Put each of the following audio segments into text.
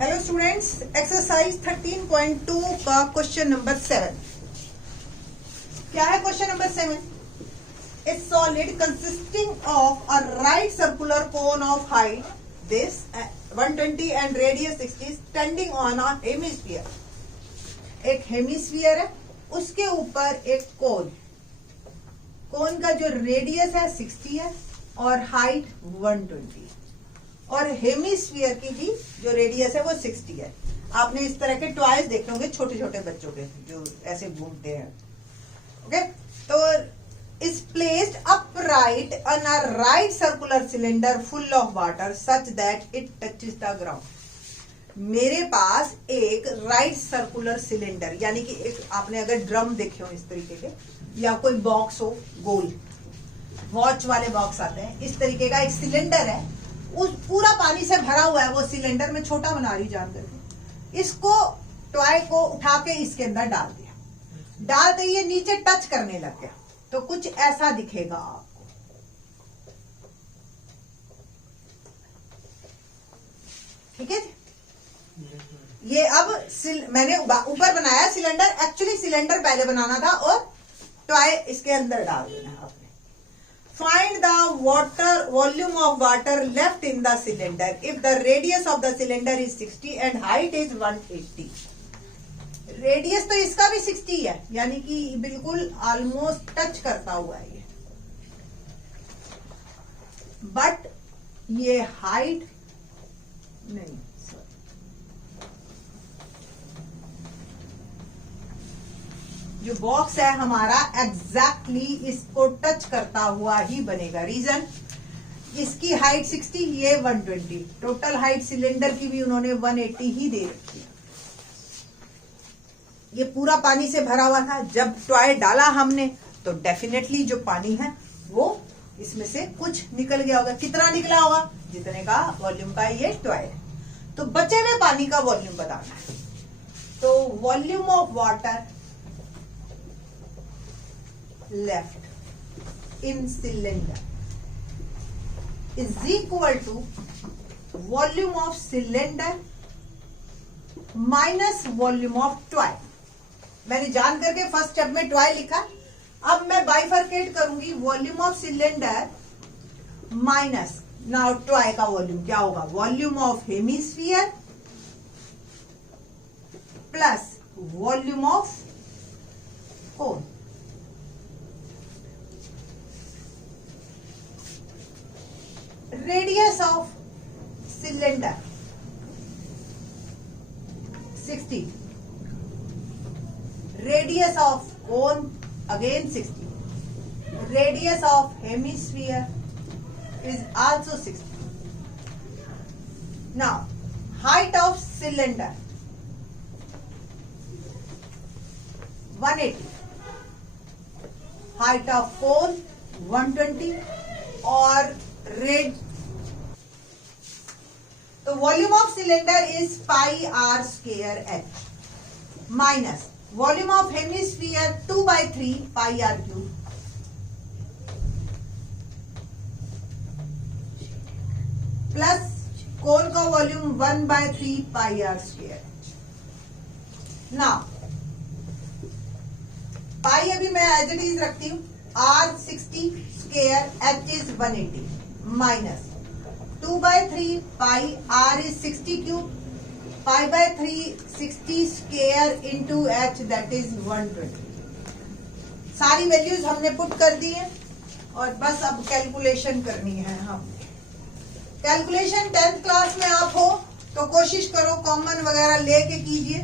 Hello students, exercise 13.2 का question number 7 क्या है? Question number 7, A solid consisting of a right circular cone of height this 120 and radius 60 standing on a hemisphere. एक hemisphere है, उसके ऊपर एक कोन का जो रेडियस है 60 है और हाइट 120 और हेमिस्फीयर की भी जो रेडियस है वो 60 है। आपने इस तरह के टॉयज देखे होंगे छोटे छोटे बच्चों के जो ऐसे घूमते हैं। ओके, तो is placed upright on a right circular cylinder full of water such that it touches the ground. मेरे पास एक राइट सर्कुलर सिलेंडर, यानी कि एक आपने अगर ड्रम देखे हो इस तरीके के, या कोई बॉक्स हो गोल, वॉच वाले बॉक्स आते हैं, इस तरीके का एक सिलेंडर है, उस पूरा पानी से भरा हुआ है वो सिलेंडर। में छोटा बना रही जान करके, इसको टॉय को उठा के इसके अंदर डाल दिया, डालते ही ये नीचे टच करने लग गया, तो कुछ ऐसा दिखेगा आपको। ठीक है, ये अब मैंने ऊपर बनाया सिलेंडर, एक्चुअली सिलेंडर पहले बनाना था और टॉय इसके अंदर डाल देना आपने। Find the water volume of water left in the cylinder if the radius of the cylinder is 60 and height is 180। Radius तो इसका भी 60 है, यानी कि बिल्कुल ऑलमोस्ट टच करता हुआ है ये, बट ये हाइट नहीं, जो बॉक्स है हमारा एग्जैक्टली इसको टच करता हुआ ही बनेगा। रीजन, इसकी हाइट 60, ये 120, टोटल हाइट सिलेंडर की भी उन्होंने 180 ही दे रखी है। ये पूरा पानी से भरा हुआ था, जब टॉय डाला हमने तो डेफिनेटली जो पानी है वो इसमें से कुछ निकल गया होगा। कितना निकला होगा? जितने का वॉल्यूम का ये टॉय है। तो बचे हुए पानी का वॉल्यूम बताना है। तो volume of water left in cylinder is equal to volume of cylinder minus volume of toy। मैंने जान करके फर्स्ट स्टेप में टॉय लिखा, अब मैं बाइफरकेट करूंगी, volume of cylinder minus now toy का वॉल्यूम क्या होगा? Volume of hemisphere plus volume of cone. Radius of cylinder 60, radius of cone again 60, radius of hemisphere is also 60. Now height of cylinder 180, height of cone 120 और रेड। तो volume of cylinder is pi r square h minus volume of hemisphere 2/3 pi r cube plus cone का volume 1/3 pi r square h. ना pi अभी मैं as it is रखती हूं, r 60 square h is 180 minus 2/3 pi r is 60 cube, pi by 3 60 square into h that is 120। सारी values हमने put कर दी है और बस अब कैलकुलेशन करनी है हमने। कैलकुलेशन 10th क्लास में आप हो तो कोशिश करो कॉमन वगैरह लेके कीजिए।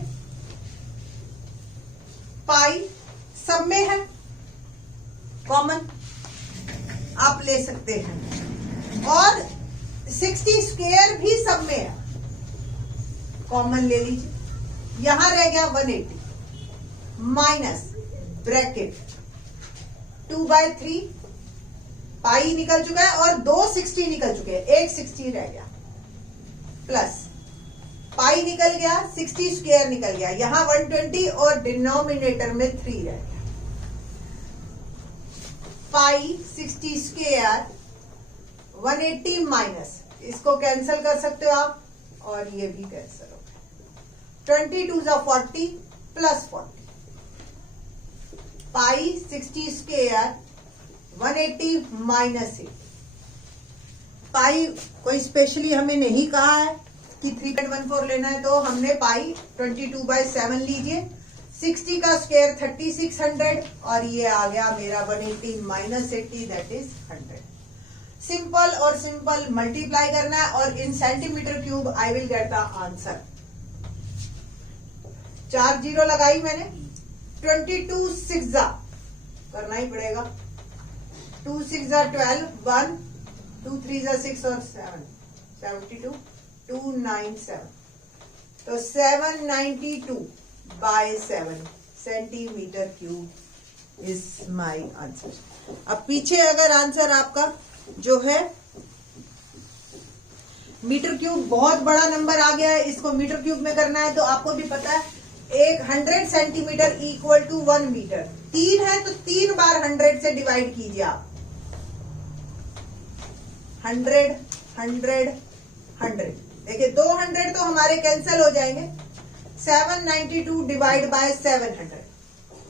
पाई सब में है, कॉमन आप ले सकते हैं, और 60 स्क्वायर भी सब में है, कॉमन ले लीजिए। यहां रह गया 180 माइनस ब्रैकेट 2/3 पाई निकल चुका है और 2 60 निकल चुके हैं, एक 60 रह गया, प्लस पाई निकल गया, 60 स्क्वायर निकल गया, यहां 120 और डिनोमिनेटर में 3 रह गया। पाई 60 स्क्वायर 180 माइनस, इसको कैंसिल कर सकते हो आप और ये भी कैंसिल हो गया। 22 जा 40 प्लस 40 पाई 60 स्क्वायर 180 माइनस 8। पाई कोई स्पेशली हमें नहीं कहा है कि 3.14 लेना है, तो हमने पाई 22/7 लीजिए। 60 का स्क्वायर 3600 और ये आ गया मेरा 180 माइनस 80 दैट इज 100। सिंपल और सिंपल मल्टीप्लाई करना है और इन centimetre cube I will get the answer. 4 zero लगाई मैंने। 22 6 जा करना ही पड़ेगा। 2 6 जा 12 1 2 3 जा 6 और 7 72 297 तो 792/7 centimetre cube is my answer. अब पीछे अगर आंसर आपका जो है मीटर क्यूब बहुत बड़ा नंबर आ गया है, इसको मीटर क्यूब में करना है, तो आपको भी पता है 100 सेंटीमीटर इक्वल टू 1 मीटर। 3 है तो 3 बार 100 से डिवाइड कीजिए आप। 100 100 100 देखिए 200 तो हमारे कैंसिल हो जाएंगे। 792 डिवाइड बाय 700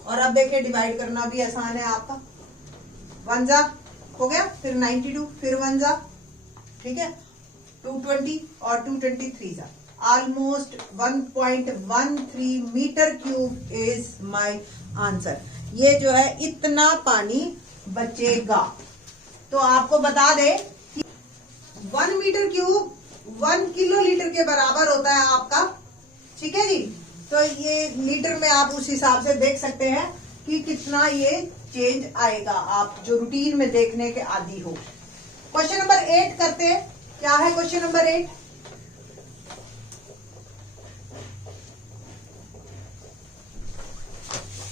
और अब देखिए डिवाइड करना भी आसान है आपका। 1 जा हो गया, फिर 92 फिर 1 जा, ठीक है, 220 और 223 जा। Almost 1.13 metre cube is my answer. ये जो है इतना पानी बचेगा। तो आपको बता दे कि 1 मीटर क्यूब 1 किलो लीटर के बराबर होता है आपका, ठीक है जी। तो ये लीटर में आप उस हिसाब से देख सकते हैं कि कितना ये चेंज आएगा, आप जो रूटीन में देखने के आदी हो। क्वेश्चन नंबर 8 करते हैं। क्या है क्वेश्चन नंबर 8?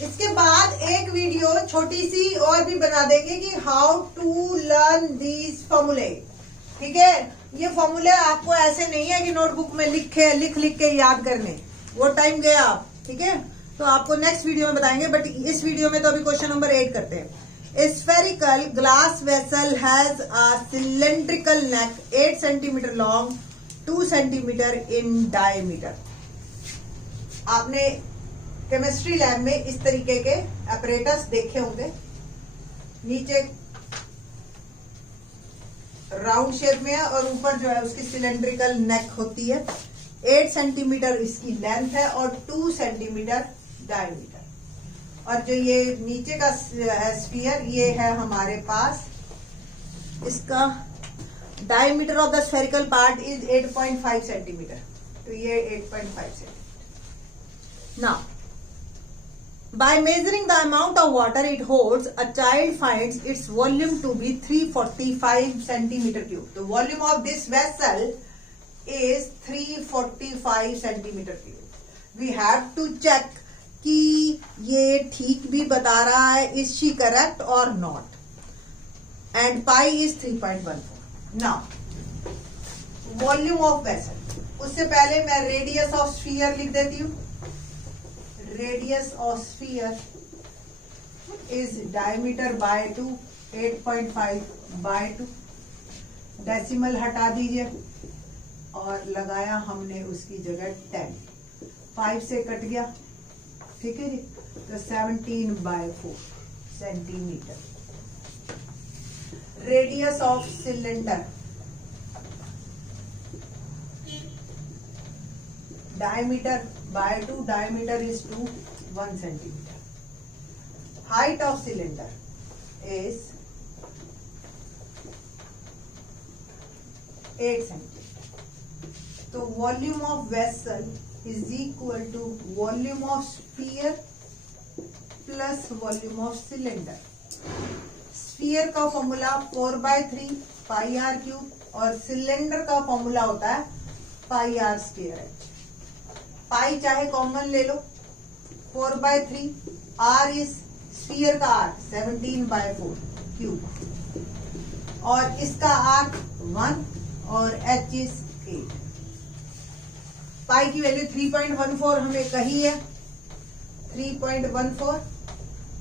इसके बाद एक वीडियो छोटी सी और भी बना देंगे कि हाउ टू लर्न दीज फॉर्मूले, ठीक है। ये फॉर्मूले आपको ऐसे नहीं है कि नोटबुक में लिख के याद करने, वो टाइम गया आप, ठीक है। तो आपको नेक्स्ट वीडियो में बताएंगे, बट इस वीडियो में तो अभी क्वेश्चन नंबर 8 करते हैं। Spherical glass vessel has a cylindrical neck 8 centimetre long 2 centimetre in diameter. आपने केमिस्ट्री लैब में इस तरीके के अपरेटस देखे होंगे। नीचे राउंड शेप में है और ऊपर जो है उसकी सिलेंड्रिकल नेक होती है। 8 सेंटीमीटर इसकी लेंथ है और 2 सेंटीमीटर डायमीटर। और जो ये नीचे का स्फीयर ये है हमारे पास, इसका diameter of the spherical part is 8.5 centimetre. तो ये 8.5 centimetre. Now by measuring the amount of water it holds, a child finds its volume to be 345 centimeter cube. The volume of this vessel is 345 centimeter cube. We have to check कि ये ठीक भी बता रहा है, is she correct or not? And pi is 3.14. Now, volume of vessel. उससे पहले मैं radius of sphere लिख देती हूँ। Radius of sphere is diameter by 2, 8.5 by 2। Decimal हटा दीजिए और लगाया हमने उसकी जगह 10। 5 से कट गया, ठीक है जी। तो 17/4 centimetre. Radius of cylinder, diameter by 2, diameter is 1 centimeter. Height of cylinder is 8 centimeter. So volume of vessel is equal to volume of sphere plus volume of cylinder. Sphere का फॉर्मूला 4/3 पाई r cube और cylinder का formula होता है पाई r square H. पाई चाहे common ले लो, 4/3, are is sphere का are 17/4 cube और इसका आर 1 और एच इज 8। पाई की वैल्यू 3.14 हमें कही है। 3.14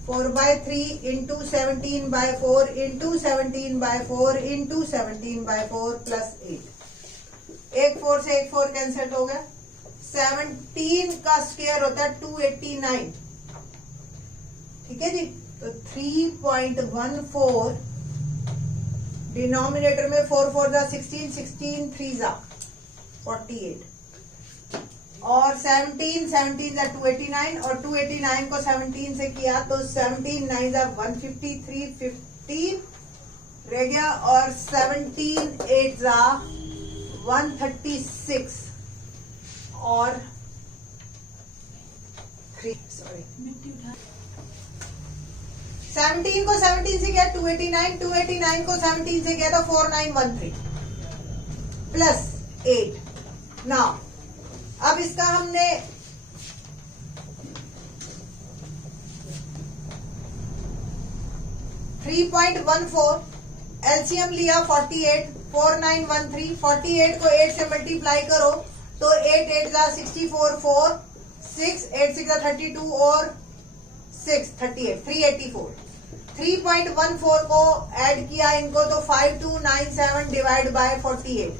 4/3 इंटू 17/4 इंटू 17/4 इंटू 17/4 प्लस 8 एक 4 से एक 4 कैंसिल हो गया। 17 का स्क्वायर होता है 289, ठीक है जी। तो 3.14 डिनोमिनेटर में 4 4 जा 16, 16 3 जा 48 और 17 जा 289 और 289 को 17 से किया तो 17 9 जा 153 50 रह गया और 17 8 जा 136 और 3 17 को 17 से किया 289, 289 को 17 से किया तो 4913 प्लस 8। ना अब इसका हमने एलसीएम लिया 48, 4913, 48 को 8 से मल्टीप्लाई करो तो 8 8 जा 64, 4 6 8 6 जा 32 और 6 38 384। 3.14 को ऐड किया इनको तो 5297 डिवाइड बाय 48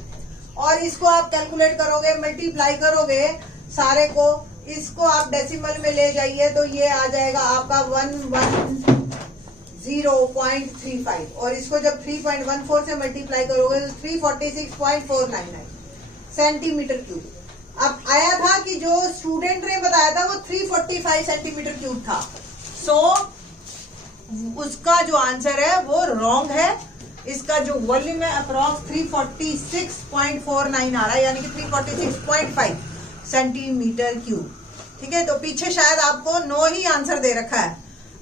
और इसको आप कैलकुलेट करोगे, मल्टीप्लाई करोगे सारे को, इसको आप डेसिमल में ले जाइए तो ये आ जाएगा आपका 110.35 और इसको जब 3.14 से मल्टीप्लाई करोगे तो 346.499 सेंटीमीटर क्यूब। अब आया था कि जो स्टूडेंट ने बताया था वो 345 सेंटीमीटर क्यूब था, सो उसका जो आंसर है वो रॉन्ग है। इसका जो वॉल्यूम है अप्रॉक्स 346.49 आ रहा है, यानी कि 346.5 सेंटीमीटर क्यूब, ठीक है। तो पीछे शायद आपको नो ही आंसर दे रखा है।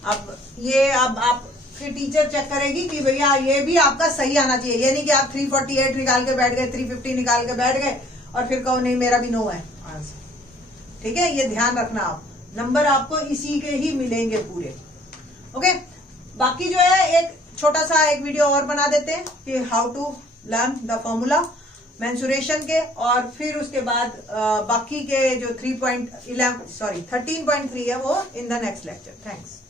अब ये अब आप फिर टीचर चेक करेगी कि भैया ये भी आपका सही आना चाहिए, ये नहीं कि आप 348 निकाल के बैठ गए, 350 निकाल के बैठ गए और फिर कहो नहीं मेरा भी नो है आंसर, ठीक है। ये ध्यान रखना, आप नंबर आपको इसी के ही मिलेंगे पूरे, ओके। बाकी जो है एक छोटा सा एक वीडियो और बना देते हैं कि how to learn the formula mensuration के, और फिर उसके बाद बाकी के जो 13.3 है वो in the next lecture. Thanks.